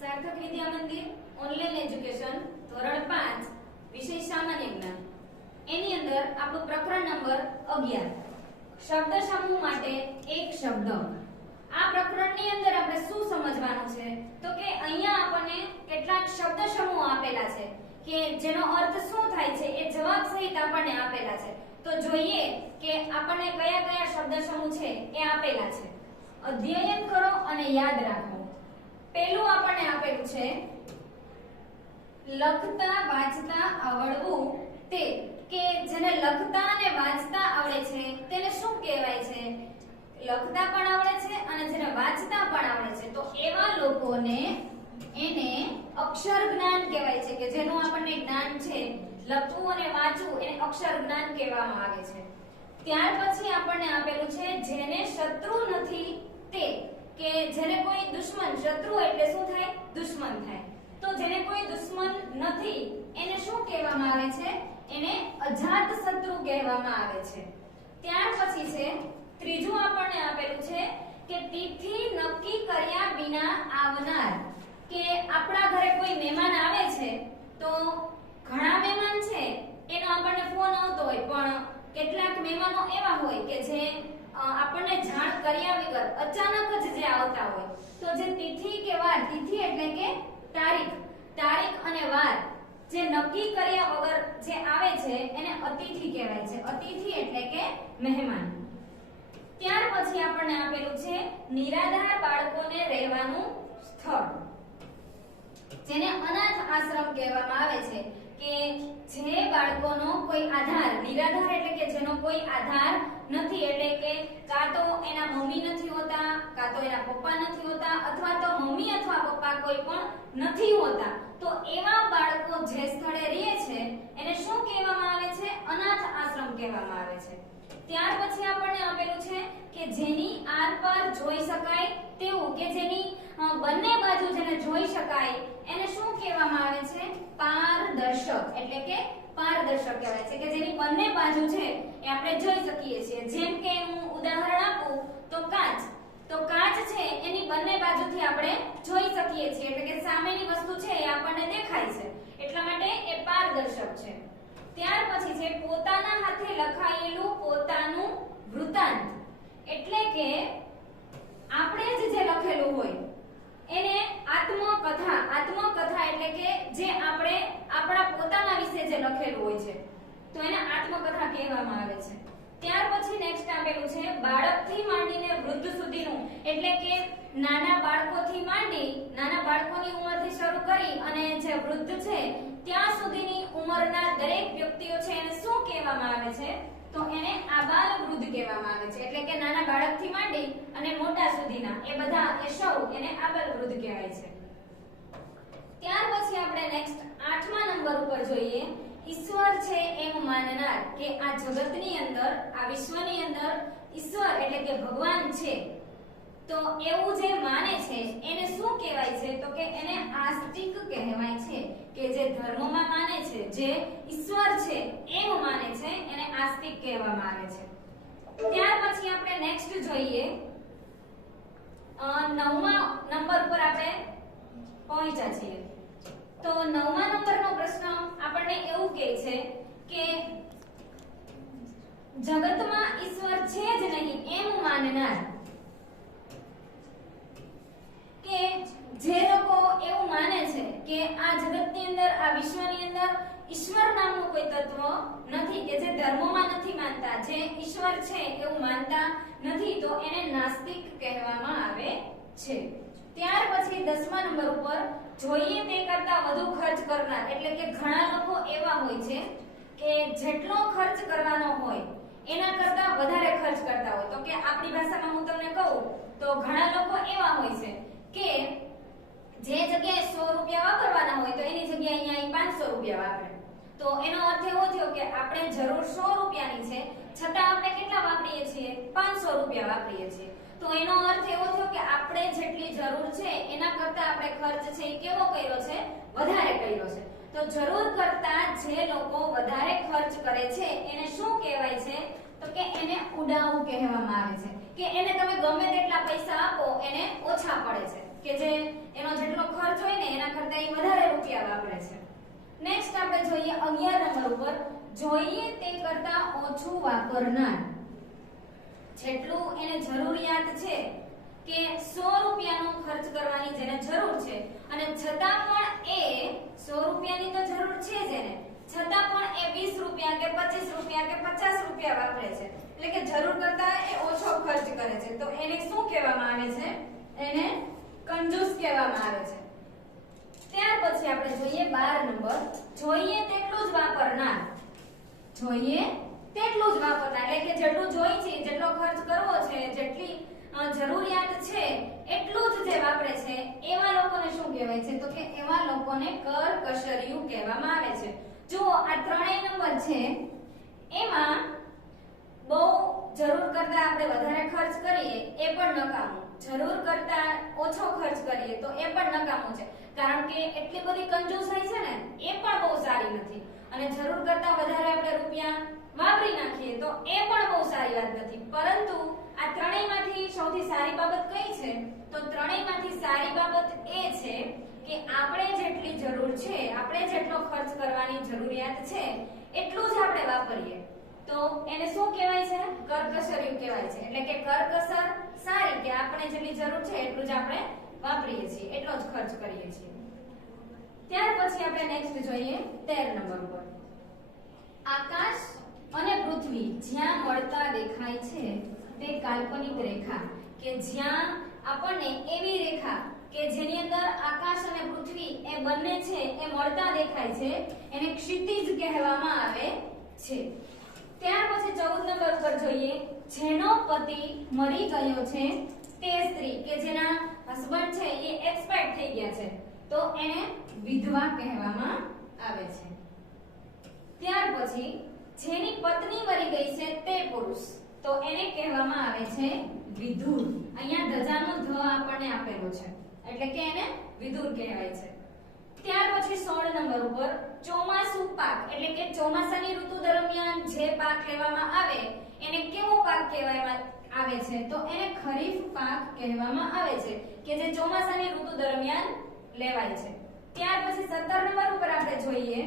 સાર્થક Vidya Mandir online education ધોરણ 5 વિષય સામાન્ય જ્ઞાન એની અંદર આપણો પ્રકરણ નંબર 11 શબ્દ સમૂહ માટે એક શબ્દ। આ પ્રકરણની અંદર આપણે શું સમજવાનું છે તો કે અહીંયા આપણને કેટલાક શબ્દ સમૂહ આપેલા છે કે જેનો અર્થ શું થાય છે એ જવાબ સહિત આપણને આપેલા છે। તો જોઈએ કે આપણને કયા કયા શબ્દ સમૂહ છે એ આપેલા છે। અધ્યયન કરો અને યાદ રાખો। પહેલું આપણને આપેલું છે લખતા વાંચતા આવડવું તે, કે જેને લખતા અને વાંચતા આવડે છે તેને શું કહેવાય છે? લખતા પણ આવડે છે અને જેને વાંચતા પણ આવડે છે તો એવા લોકોને એને અક્ષર જ્ઞાન કહેવાય છે, કે જેનું આપણને જ્ઞાન છે લખવું અને વાંચવું એને અક્ષર જ્ઞાન કહેવામાં આવે છે। ત્યાર પછી આપણને આપેલું છે જેને શત્રુ નથી તે, કે જેને કોઈ દુશ્મન, શત્રુ એટલે શું થાય? દુશ્મન થાય। તો જેને કોઈ દુશ્મન નથી એને શું કહેવામાં આવે છે? એને અજાત શત્રુ કહેવામાં આવે છે। ત્યાર પછી છે ત્રીજું આપણને આપેલું છે કે તિથિ નક્કી કર્યા વિના આવનાર, કે આપણા ઘરે કોઈ મહેમાન આવે છે તો ઘણા મહેમાન છે એનો આપણને ફોન આવતો હોય, પણ કેટલાક મહેમાનો એવા હોય કે જે આપણને જાણ કર્યા વગર અચાનક જ જે આવતા હોય, તો જે તિથિ કે વાર, તિથિ એટલે કે તારીખ અને વાર જે નક્કી કર્યા વગર જે આવે છે એને અતિથિ કહેવાય છે। અતિથિ એટલે કે મહેમાન। ત્યાર પછી આપણને આપેલું છે નિરાધાર બાળકોને રહેવાનું સ્થળ, જેને અનાથ આશ્રમ કહેવામાં આવે છે, કે જે બાળકોનો કોઈ આધાર, નિરાધાર એટલે કે જેનો કોઈ આધાર નથી, એટલે કે કાં તો એના મમ્મી નથી હોતા, કાં તો એના પપ્પા નથી હોતા, અથવા તો મમ્મી અથવા પપ્પા કોઈ પણ નથી હોતા, તો એવા બાળકો જે સ્થળે રહે છે એને શું કહેવામાં આવે છે? અનાથ આશ્રમ કહેવામાં આવે છે। ત્યાર પછી આપણને આપેલું છે કે જેની આરપાર જોઈ શકાય તેવું, કે જેની બંને બાજુ જેને જોઈ શકાય એને શું કહેવામાં આવે છે? પારદર્શક એટલે કે પારદર્શક કહેવાય છે, કે જેની બંને બાજુ છે એ આપણે જોઈ શકીએ છીએ। જેમ કે હું ઉદાહરણ આપું તો કાચ, તો કાચ છે એની બંને બાજુથી આપણે જોઈ શકીએ છીએ, એટલે કે સામેની વસ્તુ છે એ આપણને દેખાય છે, એટલા માટે એ પારદર્શક છે। ત્યાર પછી છે પોતાના હાથે લખાયેલું પોતાનું વૃત્તાંત, એટલે કે આપણે જે લખેલું હોય એને આત્મકથા, આત્મકથા એટલે કે જે આપણે આપણા પોતાના વિશે જે લખેલું હોય છે તો એને આત્મકથા કહેવામાં આવે છે। ત્યાર પછી નેક્સ્ટ આપેલું છે બાળકથી માંડીને વૃદ્ધ સુધીનું, એટલે કે નાના બાળકોથી માંડી, નાના બાળકોની ઉંમરથી શરૂ કરી અને જે વૃદ્ધ છે ત્યાં સુધીની ઉંમરના દરેક વ્યક્તિઓ છે એને શું કહેવામાં આવે છે? તો એને આબાલ વૃદ્ધ કહેવામાં આવે છે, એટલે કે નાના બાળકથી માંડી અને મોટા સુધીના એ બધા એ સૌ એને આબાલ વૃદ્ધ કહેવાય છે। ત્યાર પછી આપણે નેક્સ્ટ 8મા નંબર ઉપર જોઈએ ઈશ્વર છે એમ માનનાર, કે આ જગતની અંદર, આ વિશ્વની અંદર ઈશ્વર એટલે કે ભગવાન છે તો એવું જે માને છે એને શું કહેવાય છે? તો કે એને આસ્તિક કહેવાય છે, કે જે ધર્મમાં માને છે, જે ઈશ્વર છે એમ માને છે એને આસ્તિક કહેવામાં આવે છે। ત્યાર પછી આપણે નેક્સ્ટ જોઈએ 9મા નંબર પર આપણે પહોંચ્યા છીએ। તો 9મા નંબરનો પ્રશ્ન આપણને એવું કહે છે કે જગતમાં ઈશ્વર છે જ નહીં એમ માનનાર, કે જે લોકો એવું માને છે કે આ જગતની અંદર, આ વિશ્વની અંદર ઈશ્વર નામનું કોઈ તત્વ નથી, કે જે ધર્મમાં નથી માનતા, જે ઈશ્વર છે એવું માનતા નથી, તો એને નાસ્તિક કહેવામાં આવે છે। ત્યાર પછી 10મા નંબર ઉપર જોઈએ તે કરતા વધુ ખર્ચ કરનાર, એટલે કે ઘણા લોકો એવા હોય છે કે જેટલો ખર્ચ કરવાનો હોય એના કરતા વધારે ખર્ચ કરતા હોય। તો કે આપણી ભાષામાં હું તમને કહું તો ઘણા લોકો એવા હોય છે કે જે જગ્યાએ 100 રૂપિયા વાપરવાના હોય તો એની જગ્યાએ અહીંયા 500 રૂપિયા વાપરે, તો એનો અર્થ એવો થયો કે આપણે જરૂર 100 રૂપિયાની છે છતાં આપણે કેટલા વાપરીએ છીએ? 500 રૂપિયા વાપરીએ છીએ। તો એનો અર્થ એવો થયો કે આપણે જેટલી જરૂર છે એના કરતા આપણે ખર્ચ છે એ કેવો કર્યો છે? વધારે કર્યો છે। તો જરૂર કરતા જે લોકો વધારે ખર્ચ કરે છે એને શું કહેવાય છે? તો કે એને ઉડાઉ કહેવામાં આવે છે, કે એને તમે ગમે તેટલા પૈસા આપો એને ઓછા પડે છે, કે જે એનો જેટલો ખર્ચ હોય રૂપિયા વાપરે છે. નેક્સ્ટ આપણે જોઈએ 11 નંબર ઉપર, જોઈએ તે કરતા ઓછું વાપરનાર. જેટલું એને જરૂરિયાત છે કે 100 રૂપિયાનો ખર્ચ કરવાની જેને જરૂર છે અને છતાં પણ એ 100 રૂપિયાની તો જરૂર છે જ એને, છતાં પણ એ 20 રૂપિયા કે 25 રૂપિયા કે 50 રૂપિયા વાપરે છે, એટલે કે જરૂર કરતા એ ઓછો ખર્ચ કરે છે, તો એને શું કહેવામાં આવે છે? એને કંજૂસ કહેવામાં આવે છે. ત્યાર પછી આપણે જોઈએ 12 નંબર, જોઈએ તેટલું જ વાપરનાર. જોઈએ તેટલું જ વાપરનાર એટલે કે જેટલું જોઈ છે, જેટલો ખર્ચ કરવો છે, જેટલી જરૂરિયાત છે એટલું જ જે વાપરે છે એવા લોકોને શું કહેવાય છે? તો કે એવા લોકોને કરકસરિયું કહેવામાં આવે છે. જો આ ત્રણેય નંબર છે એમાં બહુ જરૂર કરતા આપણે વધારે ખર્ચ કરીએ એ પણ નકામું, જરૂર કરતા ઓછો ખર્ચ કરીએ તો એ પણ નકામું છે, કારણ કે એટલી બધી કંજૂસાઈ છે ને એ પણ બહુ સારી નથી, અને જરૂર કરતા વધારે આપણે રૂપિયા વાપરી નાખીએ તો એ પણ બહુ સારી વાત નથી. પરંતુ આ ત્રણેયમાંથી સૌથી સારી બાબત કઈ છે? તો ત્રણેયમાંથી સારી બાબત એ છે કે આપણે જેટલી જરૂર છે, આપણે જેટલો ખર્ચ કરવાની જરૂરિયાત છે એટલું જ આપણે વાપરીએ તો એને શું કહેવાય છે? કરકસરિયું કહેવાય છે. એટલે કે કરકસર સારી, કે આપણે જેટલી જરૂર છે એટલું જ આપણે વાપરીએ છીએ, એટલો જ ખર્ચ કરીએ છીએ. ત્યાર પછી આપણે નેક્સ્ટ જોઈએ 13 નંબર ઉપર, આકાશ અને પૃથ્વી જ્યાં મળતા દેખાય છે તે કાલ્પનિક રેખા, કે જ્યાં આપણને એવી રેખા કે જેની અંદર આકાશ અને પૃથ્વી એ બંને છે એ મળતા દેખાય છે એને ક્ષિતિજ કહેવામાં આવે છે. ત્યાર પછી 14 નંબર ઉપર જોઈએ, જેનો પતિ મરી ગયો છે તે સ્ત્રી, કે જેના હસબન્ડ છે એ એક્સપાયર થઈ ગયા છે તો એને વિધવા કહેવામાં આવે છે. ત્યાર પછી જેની પત્ની મરી ગઈ છે તે પુરુષ, તો એને કહેવામાં આવે છે વિધુર. અહીંયા ધજાનો ધ આપણને આપેલો છે એટલે કે એને વિધુર કહેવાય છે. ત્યાર પછી 16 નંબર ઉપર, ચોમાસુ પાક એટલે કે ચોમાસાની ઋતુ દરમિયાન જે પાક લેવામાં આવે એને કેવો પાક કહેવામાં આવે છે? તો એને ખરીફ પાક કહેવામાં આવે છે, કે જે ચોમાસાની ઋતુ દરમિયાન લેવાય છે. ત્યાર પછી 17 નંબર ઉપર આપણે જોઈએ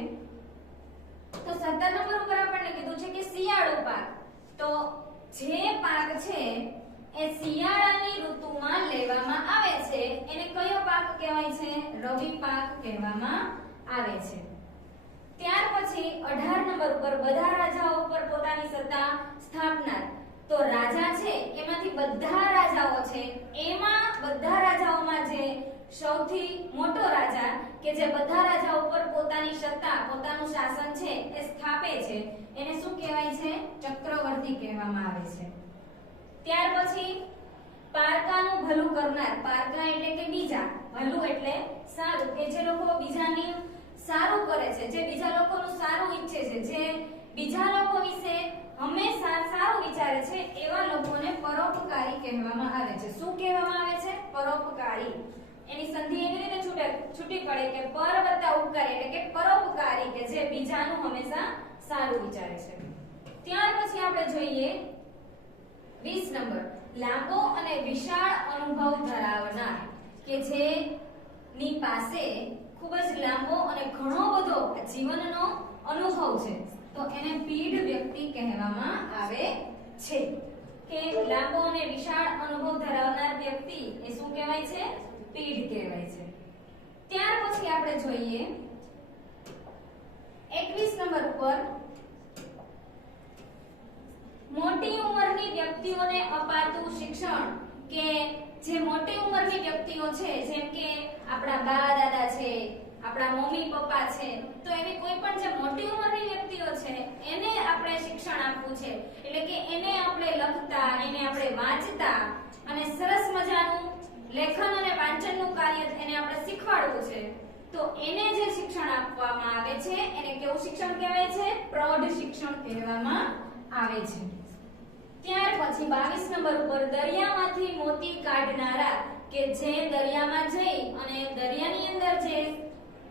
તો 17 નંબર ઉપર આપણને કીધું છે કે શિયાળુ પાક, તો જે પાક છે એ શિયાળાની ઋતુમાં લેવામાં આવે છે એને કયો પાક કહેવાય છે? રવિ પાક કહેવામાં આવે છે. ત્યાર પછી 18 નંબર ઉપર, બધા રાજાઓ ઉપર પોતાની સત્તા સ્થાપનાર, તો રાજા છે એમાંથી બધા રાજાઓ છે એમાં બધા રાજાઓમાં જે સૌથી મોટો રાજા કે જે બધા રાજાઓ ઉપર પોતાની સત્તા, પોતાનું શાસન છે એ સ્થાપે છે એને શું કહેવાય છે? ચક્રવર્તી કહેવામાં આવે છે. ત્યાર પછી પારકાનું ભલું કરનાર, પારકા એટલે કે બીજા, ભલું એટલે સારું, કે જે લોકો બીજાની સારું કરે છે, જે બીજા લોકોનું સારું ઈચ્છે છે, જે બીજા લોકો વિશે હંમેશા સારું વિચારે છે એવા લોકોને પરોપકારી કહેવામાં આવે છે. શું કહેવામાં આવે છે? પરોપકારી. એની સંધિ એવી રીતે છૂટી પડે કે પર વત્તા ઉપકારી એટલે કે પરોપકારી, કે જે બીજાનું હંમેશા સારું વિચારે છે. ત્યાર પછી આપણે જોઈએ 20 નંબર, લાંબો અને વિશાળ અનુભવ ધરાવનાર, કે જે ની પાસે ખૂબ જ લાંબો અને ઘણો બધો જીવનનો અનુભવ છે તો એને પીઢ વ્યક્તિ કહેવામાં આવે છે. કે લાંબો અને વિશાળ અનુભવ ધરાવનાર વ્યક્તિ એ શું કહેવાય છે? પીઢ કહેવાય છે. ત્યાર પછી આપણે જોઈએ 21 નંબર ઉપર, મોટી ઉંમરની વ્યક્તિઓને અપાતું શિક્ષણ, કે જે મોટી ઉંમરની વ્યક્તિઓ છે જેમ કે આપણા બા દાદા છે, આપણા મમ્મી પપ્પા છે, તો એવી કોઈ પણ જે મોટી ઉંમરની વ્યક્તિઓ છે એને આપણે શિક્ષણ આપવું છે, એટલે કે એને આપણે લખતા, એને આપણે વાંચતા અને સરસ મજાનું લેખન અને વાંચનનું કાર્ય એને આપણે શીખવાડવું છે, તો એને જે શિક્ષણ આપવામાં આવે છે એને કેવું શિક્ષણ કહેવાય છે? પ્રૌઢ શિક્ષણ કહેવામાં આવે છે. ત્યાર પછી 22 નંબર ઉપર, દરિયામાંથી મોતી કાઢનારા, કે જે દરિયામાં જઈ અને દરિયાની અંદર જે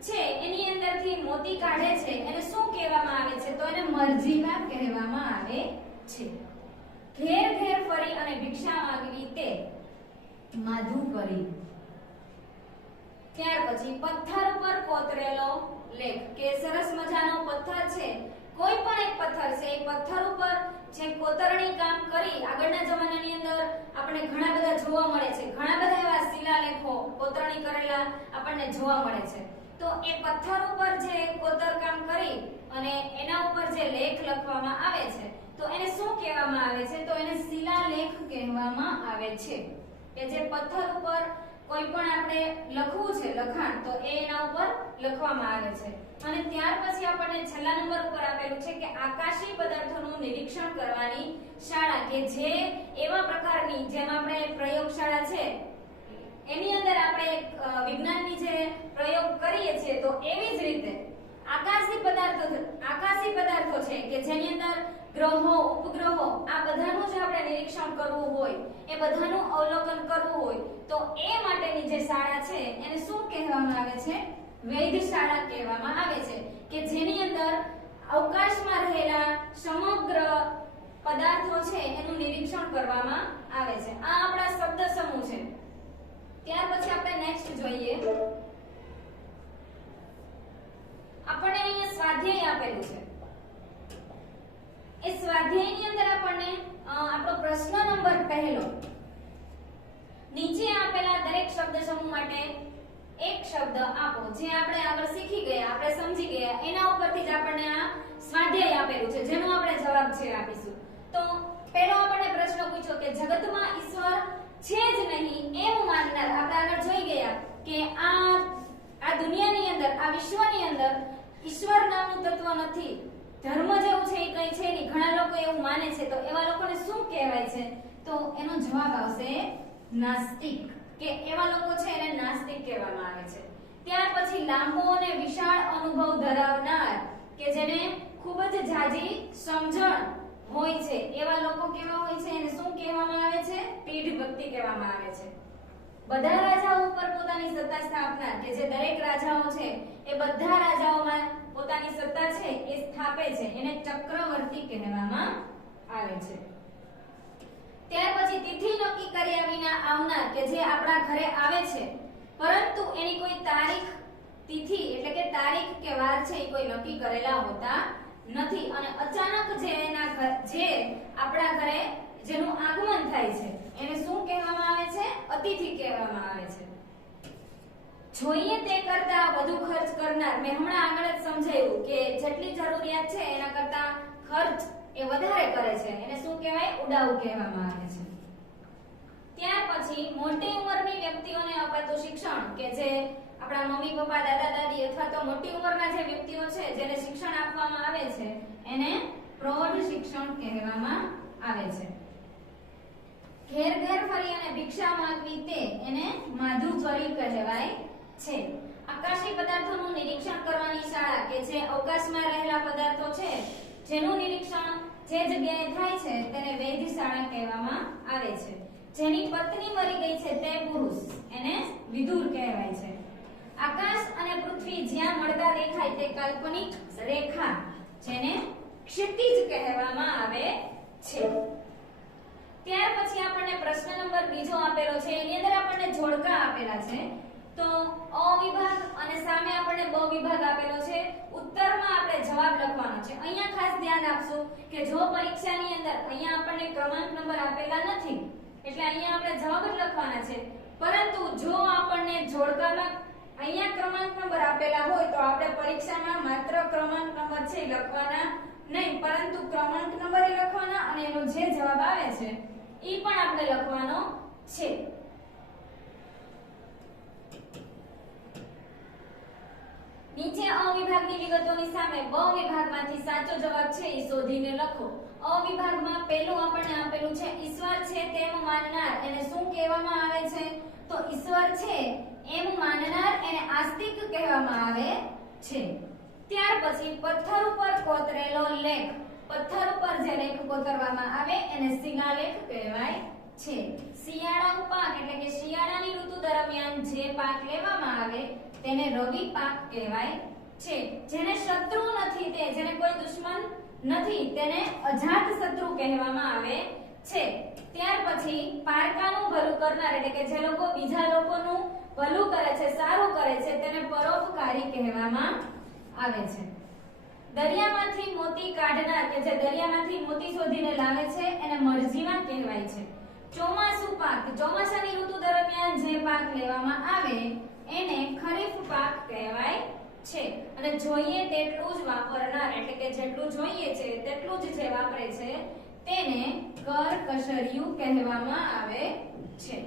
છે એની અંદરથી મોતી કાઢે છે એને શું કહેવામાં આવે છે? તો એને મરજીવા કહેવામાં આવે છે. ઘેર ઘેર ફરી અને ભિક્ષા માંગવી તે માધુકરી, ત્યાર પછી પથ્થર ઉપર કોતરેલો લેખ, કે સરસ મજાનો પથ્થર છે, કોઈ પણ એક પથ્થર છે, એ પથ્થર ઉપર જે કોતરણી કામ કરી આગળના જમાનાની અંદર આપણે ઘણા બધા જોવા મળે છે, ઘણા બધા એવા શિલાલેખો કોતરણી કરેલા આપણને જોવા મળે છે. તો એ પથ્થર ઉપર જે કોતરકામ કરી અને એના ઉપર જે લેખ લખવામાં આવે છે તો એને શું કહેવામાં આવે છે? તો એને શિલાલેખ કહેવામાં આવે છે. કે જે પથ્થર ઉપર કોઈ પણ આપણે લખવું છે લખાણ તો એ એના ઉપર લખવામાં આવે છે. અને ત્યાર પછી આપણને છેલ્લા નંબર ઉપર આપેલું છે કે આકાશી પદાર્થોનું નિરીક્ષણ કરવાની શાળા, કે જે એવા પ્રકારની જેમ આપણે પ્રયોગશાળા છે એની અંદર આપણે વિજ્ઞાનની જે પ્રયોગ કરીએ છીએ તો એવી જ રીતે આકાશી પદાર્થો છે કે જેની અંદર ગ્રહો, ઉપગ્રહો આ બધાનું જે આપણે નિરીક્ષણ કરવું હોય, એ બધાનું અવલોકન કરવું હોય તો એ માટેની જે શાળા છે એને શું કહેવામાં આવે છે? વેધશાળા કહેવામાં આવે છે. કે જેની અંદર અવકાશમાં રહેલા સમગ્ર પદાર્થો છે એનું નિરીક્ષણ કરવામાં આવે છે. આ આપણા શબ્દ સમૂહ છે. ત્યાર પછી આપણે નેક્સ્ટ જોઈએ. આપણને અહીંયા સ્વાધ્યાય આપેલું છે. એ સ્વાધ્યાયની અંદર આપણને આપણો પ્રશ્ન નંબર પહેલો, નીચે આપેલા દરેક શબ્દ સમૂહ માટે એક શબ્દ આપો. જે આપણે આગળ શીખી ગયા, આપણે સમજી ગયા, એના ઉપરથી જ આપણને આ સ્વાધ્યાય આપેલું છે જેનો આપણે જવાબ છે આપીશું. તો પહેલો આપણને પ્રશ્ન પૂછ્યો કે જગતમાં ઈશ્વર છે જ નહીં એમ માનનાર, આપણે આગળ જોઈ ગયા કે આ દુનિયાની અંદર, આ વિશ્વની અંદર ઈશ્વર નામનું તત્વ નથી, ધર્મ જેવું છે એ કઈ છે નહીં, ઘણા લોકો એવું માને છે, તો એવા લોકોને શું કહેવાય છે? તો એનો જવાબ આવશે નાસ્તિક, કે એવા લોકો છે એને નાસ્તિક કહેવામાં આવે છે. ત્યાર પછી લાંબો અને વિશાળ અનુભવ ધરાવનાર, કે જેને ખૂબ જ જાજી સમજણ હોય છે એવા લોકો કેવા હોય છે? એને શું કહેવામાં આવે છે? પીઢ ભક્તિ કહેવામાં આવે છે. બધા રાજાઓ ઉપર પોતાની સત્તા સ્થાપનાર, કે જે દરેક રાજાઓ છે એ બધા રાજાઓમાં પોતાની સત્તા છે એ સ્થાપે છે, એને ચક્રવર્તી કહેવામાં આવે છે. ત્યાર પછી તિથિ નક્કી કર્યા વિના આવનાર, કે જે આપણા ઘરે આવે છે પરંતુ એની કોઈ તારીખ, તિથિ એટલે કે તારીખ કે વાર છે એ કોઈ નક્કી કરેલા હોતા નથી, અને અચાનક જે આપણા ઘરે જેનું આગમન થાય છે એને શું કહેવામાં આવે છે? અતિથિ કહેવામાં આવે છે. જોઈએ તે કરતા વધુ ખર્ચ કરનાર, મેં હમણાં આગળ જ સમજાવ્યું કે જેટલી જરૂરિયાત છે એના કરતા ખર્ચ એ વધારે કરે છે, એને શું કહેવાય? ઉડાઉ કહેવામાં આવે છે. ત્યાર પછી મોટી ઉંમરની વ્યક્તિઓને અપાતું શિક્ષણ, કે જે આપણા મમ્મી પપ્પા, દાદા દાદી અથવા તો મોટી ઉંમરના જે વ્યક્તિઓ છે જેને શિક્ષણ આપવામાં આવે છે એને પ્રૌઢ શિક્ષણ કહેવામાં આવે છે. ઘેર ઘેર ફરી અને ભિક્ષા માંગવી તે એને માધુચરી કહેવાય છે. આકાશી પદાર્થોનું નિરીક્ષણ કરવાની શાળા, કે જે અવકાશમાં રહેલા પદાર્થો છે જેનું નિરીક્ષણ જે જગ્યાએ થાય છે તેને વેધશાળા કહેવામાં આવે છે. જેની પત્ની મરી ગઈ છે તે પુરુષ, એને વિદુર કહેવાય છે. આકાશ અને પૃથ્વી જ્યાં મળતા દેખાય તે કાલ્પનિક રેખા, જેને ક્ષિતિજ કહેવામાં આવે છે. ત્યાર પછી આપણને પ્રશ્ન નંબર બીજો આપેલો છે, એની અંદર આપણને જોડકા આપેલા છે. તો અ વિભાગ અને સામે આપણને બ વિભાગ આપેલો છે. ઉત્તરમાં આપણે જવાબ લખવાનો છે. અહીંયા ખાસ ધ્યાન આપશું કે જો પરીક્ષાની અંદર અહીંયા આપણને ક્રમાંક નંબર આપેલા નથી એટલે અહીંયા આપણે જવાબ જ લખવાના છે, પરંતુ જો આપણને જોડકામાં અહીંયા ક્રમાંક નંબર આપેલા હોય તો આપણે પરીક્ષામાં માત્ર ક્રમાંક નંબર છે લખવાના નહીં, પરંતુ ક્રમાંક નંબર લખવાના અને એનો જે જવાબ આવે છે ઈ પણ આપણે લખવાનો છે. નીચે અ વિભાગની વિગતોની સામે બ વિભાગમાંથી સાચો જવાબ છે એ શોધીને લખો. અ વિભાગમાં પહેલું આપણને આપેલું છે ઈશ્વર છે તેમ માનનાર, એને શું કહેવામાં આવે છે? તો ઈશ્વર છે એમ માનનાર એને આસ્તિક કહેવામાં આવે છે. ત્યાર પછી પથ્થર ઉપર કોતરેલો લેખ, પથ્થર ઉપર જે લેખ કોતરવામાં આવે એને શિલાલેખ કહેવાય છે. શિયાળાનો પાક એટલે કે શિયાળાની ઋતુ દરમિયાન જે પાક લેવામાં આવે તેને રવિ પાક કહેવાય છે. જેને શત્રુ નથી, તે જેને કોઈ દુશ્મન નથી તેને અજાત શત્રુ કહેવામાં આવે છે. ત્યાર પછી પારકાનું ભલું કરનાર એટલે કે જે લોકો બીજા લોકોનું ભલું કરે છે, સારું કરે કરે છે તેને પરોપકારી કહેવામાં આવે છે. દરિયામાંથી મોતી કાઢનાર કે જે દરિયામાંથી મોતી શોધીને લાવે છે એને મરજીમાં કહેવાય છે. ચોમાસુ પાક, ચોમાસાની ઋતુ દરમિયાન જે પાક લેવામાં આવે એને ખરીફ પાક કહેવાય છે. અને જોઈએ તેટલું જ વાપરનાર એટલે કે જેટલું જોઈએ છે તેટલું જ જે વાપરે છે તેને કરકસરિયું કહેવામાં આવે છે.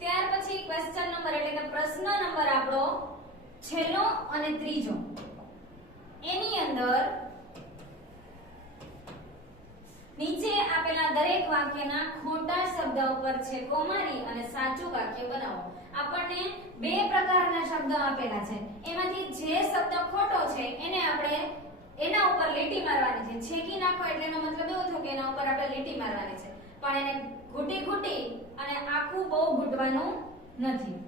ત્યાર પછી ક્વેશ્ચન નંબર એટલે કે પ્રશ્ન નંબર આપણો છેલ્લો અને ત્રીજો. એની અંદર નીચે આપેલા દરેક વાક્યના ખોટા શબ્દ ઉપર છે કોમારી અને સાચું વાક્ય બનાવો. આપણને બે પ્રકારના શબ્દ આપેલા છે, એમાંથી જે શબ્દ ખોટો છે એને આપણે એના ઉપર લીટી મારવાની છે. છેકી નાખો એટલે એનો મતલબ એવો થયો કે એના ઉપર આપણે લીટી મારવાની છે, પણ એને ઘૂંટી અને આખું બહુ ઘૂંટવાનું નથી.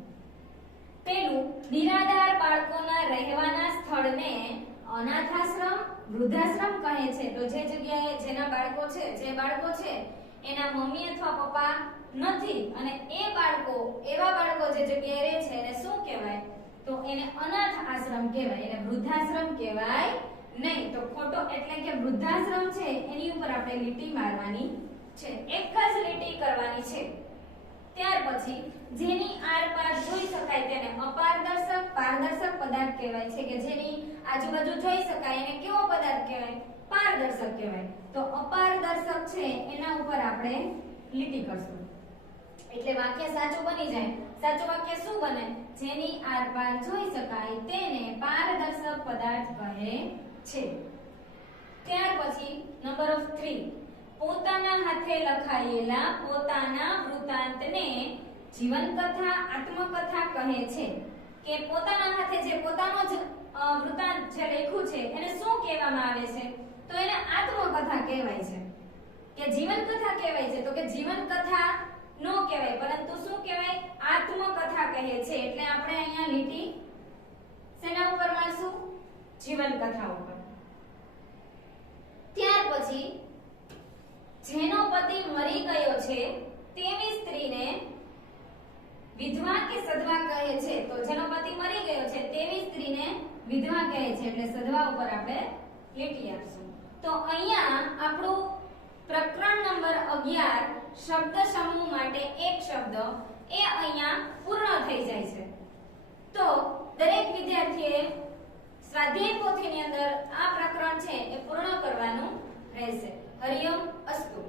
પેલું, નિરાધાર બાળકોના રહેવાના સ્થળને અનાથાશ્રમ, વૃદ્ધાશ્રમ કહે છે. તો જે જગ્યાએ જેના બાળકો છે, જે બાળકો છે એના મમ્મી અથવા પપ્પા નથી અને એ બાળકો, એવા બાળકો જે જગ્યાએ રહે છે એને શું કહેવાય? તો એને અનાથ આશ્રમ કહેવાય, એને વૃદ્ધાશ્રમ કહેવાય નહીં. તો ખોટો એટલે કે વૃદ્ધાશ્રમ છે એની ઉપર આપણે લીટી મારવાની છે, એક જ લીટી કરવાની છે. ત્યાર પછી જેની આરપાર જોઈ શકાય તેને અપારદર્શક, પારદર્શક પદાર્થ કહેવાય છે કે જેની આજુબાજુ જોઈ શકાય એને કેવો પદાર્થ કહેવાય? પારદર્શક કહેવાય. તો અપારદર્શક છે એના ઉપર આપણે લીટી કરશું એટલે વાક્ય સાચું બની જાય. સાચું વાક્ય શું બને? જેની આરપાર જોઈ શકાય તેને પારદર્શક પદાર્થ કહે છે. ત્યાર પછી નંબર ઓફ 3, પોતાના હાથે લખાયેલા પોતાના વૃત્તાંતને જીવનકથા, આત્મકથા કહે છે. કે પોતાના હાથે જે પોતાનો જ વૃત્તાંત જે લખ્યું છે એને શું કહેવામાં આવે છે? તો એને આત્મકથા કહેવાય છે. કે જીવનકથા કહેવાય છે? તો કે જીવનકથા નો કહેવાય, પરંતુ શું કહેવાય? આત્મકથા કહે છે. એટલે આપણે અહીંયા લીટી શેના ઉપર મારશું? જીવનકથા ઉપર. ત્યાર પછી જેનો પતિ મરી ગયો છે તેવી સ્ત્રીને વિધવા કે સધવા કહે છે. તો જેનો પતિ મરી ગયો છે તેવી સ્ત્રીને વિધવા કહે છે એટલે સધવા ઉપર આપણે લીટી આપશું. તો અહીંયા આપણું પ્રકરણ નંબર 11 શબ્દ સમૂહ માટે એક શબ્દ એ અહીંયા પૂર્ણ થઈ જાય છે. તો દરેક વિદ્યાર્થીએ સ્વાધ્યાય પોથીની અંદર આ પ્રકરણ છે એ પૂર્ણ કરવાનું રહેશે. હરિઓમ અસ્તુ.